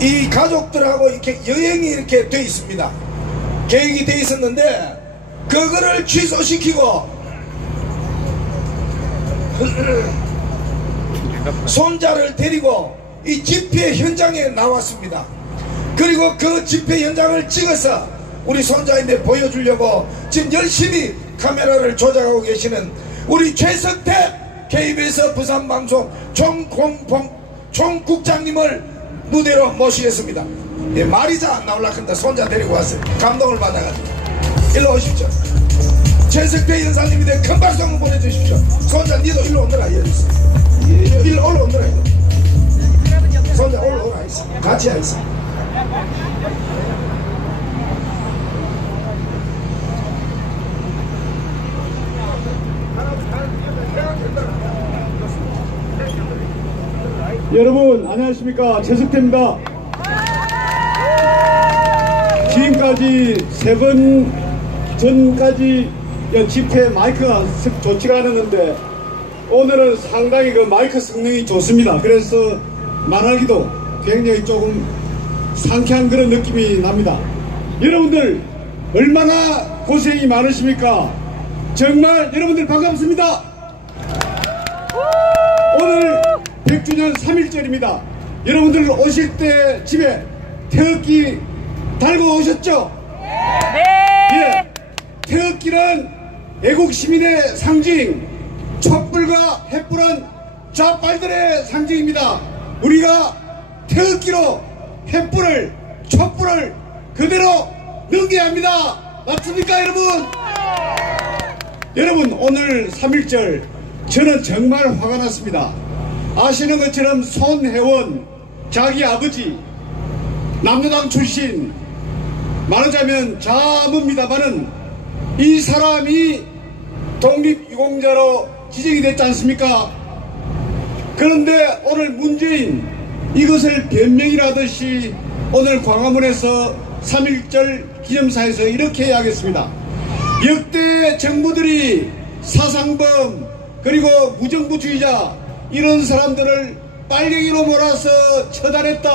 이 가족들하고 이렇게 여행이 이렇게 돼 있습니다. 계획이 돼 있었는데 그거를 취소시키고 손자를 데리고 이 집회 현장에 나왔습니다. 그리고 그 집회 현장을 찍어서 우리 손자인데 보여주려고 지금 열심히 카메라를 조작하고 계시는 우리 최석태 KBS 부산방송 총공봉 총국장님을 무대로 모시겠습니다. 예, 안 나올라 근데 손자 데리고 왔어요. 감동을 받아가지고 일로 오십시오. 최석태 연사님인데 큰 박수 한번 보내주십시오. 손자 니도 일로 오너라 예, 예, 일로 올라오너라 손자 올라오라 있어. 같이 하있어. 여러분 안녕하십니까. 최석태입니다. 지금까지 세 번 전까지 집회 마이크가 썩 좋지가 않았는데 오늘은 상당히 그 마이크 성능이 좋습니다. 그래서 말하기도 굉장히 조금 상쾌한 그런 느낌이 납니다. 여러분들 얼마나 고생이 많으십니까? 정말 여러분들 반갑습니다. 오늘 100주년 3일절입니다. 여러분들 오실 때 집에 태극기 달고 오셨죠? 네. 예. 태극기는 애국 시민의 상징, 촛불과 횃불은 좌빨들의 상징입니다. 우리가 태극기로 횃불을, 촛불을 그대로 넘겨야 합니다. 맞습니까, 여러분? 여러분, 오늘 3일절 저는 정말 화가 났습니다. 아시는 것처럼 손혜원 자기 아버지 남노당 출신 말하자면 자문입니다만은 이 사람이 독립유공자로 지정이 됐지 않습니까? 그런데 오늘 문재인 이것을 변명이라듯이 오늘 광화문에서 3.1절 기념사에서 이렇게 이야기했습니다. 역대 정부들이 사상범 그리고 무정부주의자 이런 사람들을 빨갱이로 몰아서 처단했다.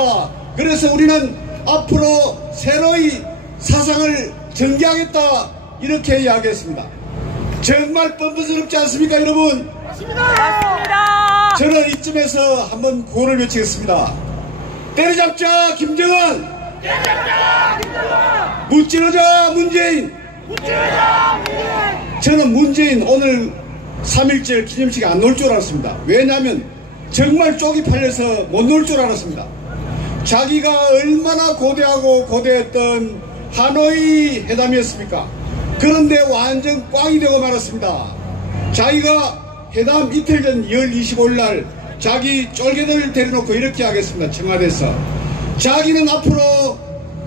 그래서 우리는 앞으로 새로이 사상을 전개하겠다. 이렇게 이야기했습니다. 정말 뻔뻔스럽지 않습니까, 여러분? 맞습니다. 저는 이쯤에서 한번 구호를 외치겠습니다. 때려잡자, 김정은! 무찌르자, 문재인! 저는 문재인 오늘 3.1절 기념식에 안놀 줄 알았습니다. 왜냐하면 정말 쪽이 팔려서 못 놀 줄 알았습니다. 자기가 얼마나 고대하고 고대했던 하노이 회담이었습니까? 그런데 완전 꽝이 되고 말았습니다. 자기가 회담 이틀 전 2월 25일 날 자기 쫄개들 데려놓고 이렇게 하겠습니다. 청와대에서. 자기는 앞으로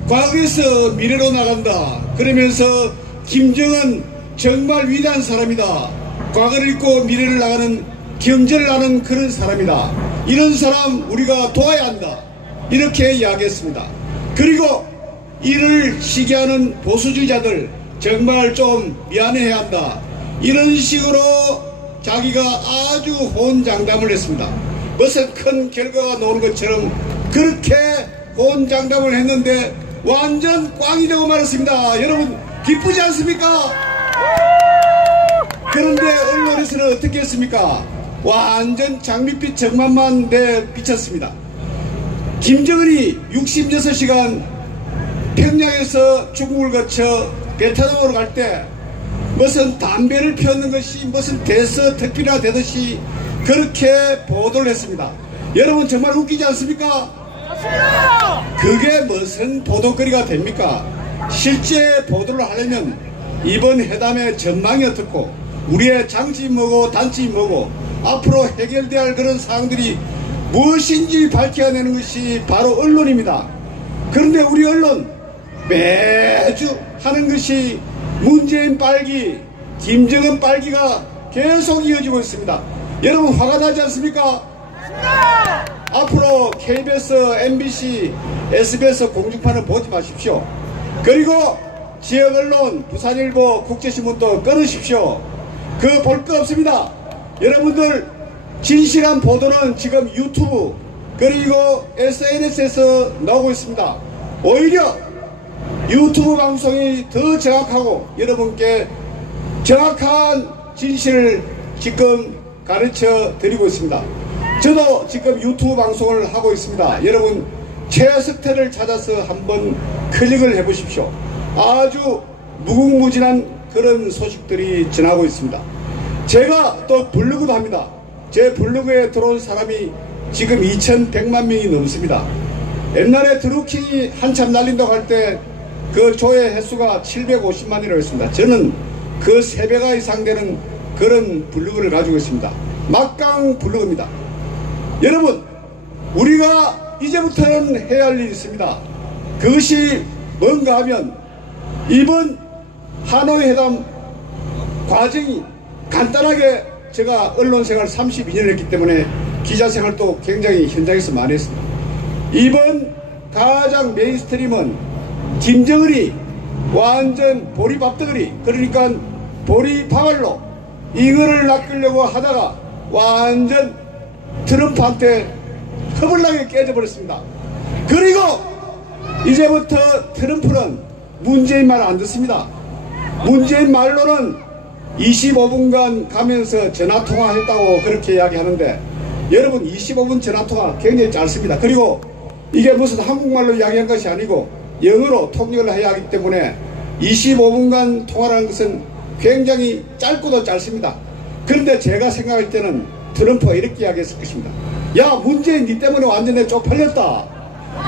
과거에서 미래로 나간다. 그러면서 김정은 정말 위대한 사람이다. 과거를 잊고 미래를 나가는 경제를 하는 그런 사람이다. 이런 사람 우리가 도와야 한다. 이렇게 이야기했습니다. 그리고 이를 시기하는 보수주의자들 정말 좀 미안해야 한다. 이런 식으로 자기가 아주 호언장담을 했습니다. 무슨 큰 결과가 나오는 것처럼 그렇게 호언장담을 했는데 완전 꽝이 되고 말았습니다. 여러분 기쁘지 않습니까? 그런데 언론에서는 어떻게 했습니까? 완전 장밋빛 정만만 내 비쳤습니다. 김정은이 66시간 평양에서 중국을 거쳐 베트남으로 갈 때 무슨 담배를 피웠는 것이 무슨 대서 특비나 되듯이 그렇게 보도를 했습니다. 여러분 정말 웃기지 않습니까? 그게 무슨 보도거리가 됩니까? 실제 보도를 하려면 이번 회담의 전망이 어떻고 우리의 장치 뭐고 단치 뭐고 앞으로 할 그런 사항들이 무엇인지 밝혀내는 것이 바로 언론입니다. 그런데 우리 언론 매주 하는 것이 문재인 빨기, 김정은 빨기가 계속 이어지고 있습니다. 여러분 화가 나지 않습니까? 앞으로 KBS, MBC, SBS 공중파는 보지 마십시오. 그리고 지역 언론, 부산일보, 국제신문도 끊으십시오. 그 볼 거 없습니다. 여러분들 진실한 보도는 지금 유튜브 그리고 SNS에서 나오고 있습니다. 오히려 유튜브 방송이 더 정확하고 여러분께 정확한 진실을 지금 가르쳐 드리고 있습니다. 저도 지금 유튜브 방송을 하고 있습니다. 여러분 최석태를 찾아서 한번 클릭을 해 보십시오. 아주 무궁무진한 그런 소식들이 전하고 있습니다. 제가 또 블로그도 합니다. 제 블로그에 들어온 사람이 지금 2,100만 명이 넘습니다. 옛날에 드루킹이 한참 날린다고 할 때 그 조회 횟수가 750만이라고 했습니다. 저는 그 3배가 이상 되는 그런 블로그를 가지고 있습니다. 막강 블로그입니다. 여러분, 우리가 이제부터는 해야 할 일이 있습니다. 그것이 뭔가 하면 이번 하노이 회담 과정이 간단하게 제가 언론 생활 32년을 했기 때문에 기자 생활도 굉장히 현장에서 많이 했습니다. 이번 가장 메인스트림은 김정은이 완전 보리밥덩어리 그러니까 보리파발로 이거를 낚으려고 하다가 완전 트럼프한테 허블나게 깨져버렸습니다. 그리고 이제부터 트럼프는 문재인 말안 듣습니다. 문재인 말로는 25분간 가면서 전화통화했다고 그렇게 이야기하는데 여러분 25분 전화통화 굉장히 짧습니다. 그리고 이게 무슨 한국말로 이야기한 것이 아니고 영어로 통역을 해야 하기 때문에 25분간 통화라는 것은 굉장히 짧고도 짧습니다. 그런데 제가 생각할 때는 트럼프가 이렇게 이야기했을 것입니다. 야 문재인 니 때문에 완전 내 쪽팔렸다.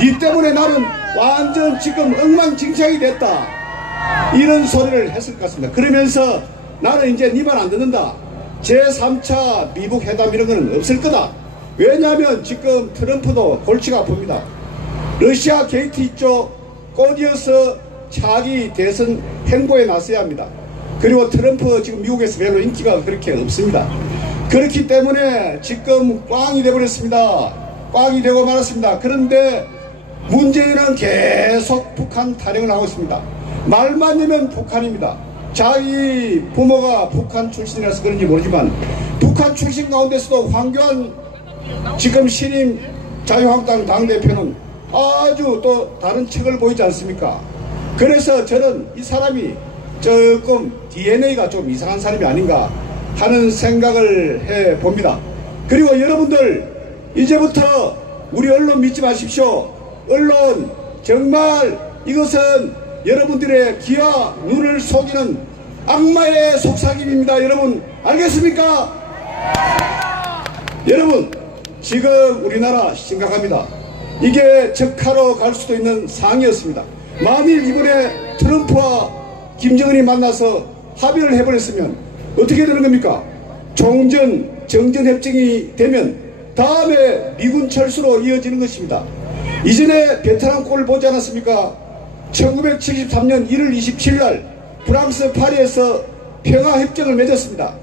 니 때문에 나는 완전 지금 엉망진창이 됐다. 이런 소리를 했을 것 같습니다. 그러면서 나는 이제 니말안 듣는다. 제3차 미국 회담 이런 거는 없을 거다. 왜냐하면 지금 트럼프도 골치가 아픕니다. 러시아 게이트 있죠. 꼬디어서 차기 대선 행보에 나서야 합니다. 그리고 트럼프 지금 미국에서 별로 인기가 그렇게 없습니다. 그렇기 때문에 지금 꽝이 되버렸습니다. 꽝이 되고 말았습니다. 그런데 문재인은 계속 북한 타령을 하고 있습니다. 말만 되면 북한입니다. 자기 부모가 북한 출신이라서 그런지 모르지만 북한 출신 가운데서도 황교안 지금 신임 자유한국당 당대표는 아주 또 다른 책을 보이지 않습니까? 그래서 저는 이 사람이 조금 DNA가 좀 이상한 사람이 아닌가 하는 생각을 해 봅니다. 그리고 여러분들 이제부터 우리 언론 믿지 마십시오. 언론 정말 이것은 여러분들의 귀와 눈을 속이는 악마의 속삭임입니다. 여러분 알겠습니까? 여러분 지금 우리나라 심각합니다. 이게 적하러 갈 수도 있는 상황이었습니다. 만일 이번에 트럼프와 김정은이 만나서 합의를 해버렸으면 어떻게 되는 겁니까? 종전 정전협정이 되면 다음에 미군 철수로 이어지는 것입니다. 이전에 베트남 꼴을 보지 않았습니까? 1973년 1월 27일 날 프랑스 파리에서 평화협정을 맺었습니다.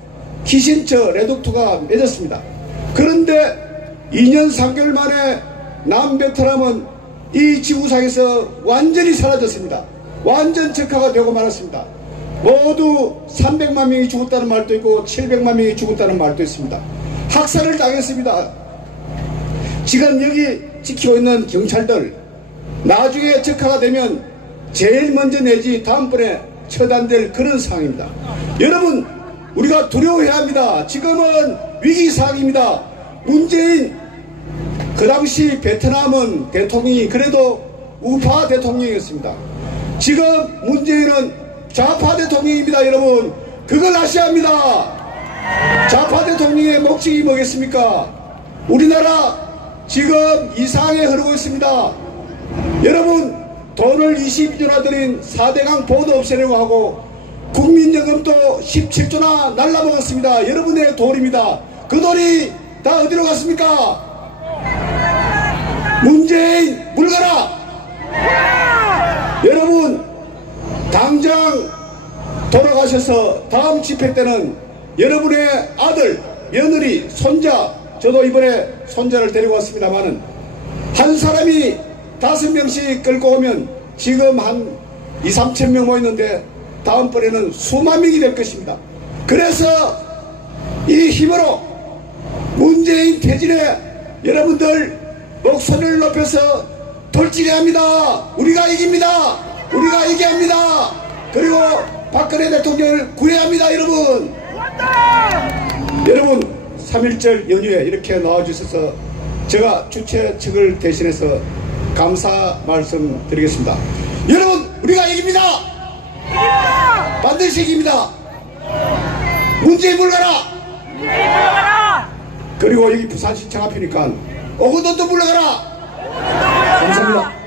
키신처 레독토가 맺었습니다. 그런데 2년 3개월 만에 남베트남은 이 지구상에서 완전히 사라졌습니다. 완전 적화가 되고 말았습니다. 모두 300만 명이 죽었다는 말도 있고 700만 명이 죽었다는 말도 있습니다. 학살을 당했습니다. 지금 여기 지키고 있는 경찰들 나중에 적화가 되면 제일 먼저 내지 다음번에 처단될 그런 상황입니다. 여러분 우리가 두려워해야 합니다. 지금은 위기 상황입니다. 문재인 그 당시 베트남은 대통령이 그래도 우파 대통령이었습니다. 지금 문재인은 좌파 대통령입니다, 여러분. 그걸 아셔야 합니다. 좌파 대통령의 목적이 뭐겠습니까? 우리나라 지금 이상에 흐르고 있습니다. 여러분, 돈을 22조나 들인 4대강 보도 없애려고 하고 국민연금도 17조나 날라먹었습니다. 여러분의 돈입니다. 그 돈이 다 어디로 갔습니까? 문재인 물거라! 여러분 당장 돌아가셔서 다음 집회 때는 여러분의 아들, 며느리, 손자 저도 이번에 손자를 데리고 왔습니다만은 한 사람이 다섯 명씩 끌고 오면 지금 한 2, 3천 명 모였는데 다음번에는 수만 명이 될 것입니다. 그래서 이 힘으로 문재인 퇴진에 여러분들 목소리를 높여서 돌진해야 합니다. 우리가 이깁니다. 우리가 이겨야 합니다. 그리고 박근혜 대통령을 구해야 합니다, 여러분. 여러분 3.1절 연휴에 이렇게 나와주셔서 제가 주최 측을 대신해서 감사 말씀 드리겠습니다. 여러분 우리가 이깁니다. 반드시 이깁니다. 물가라. 물러가라! 그리고 여기 부산시청 앞이니까 오거돈도 물러가라. 감사합니다.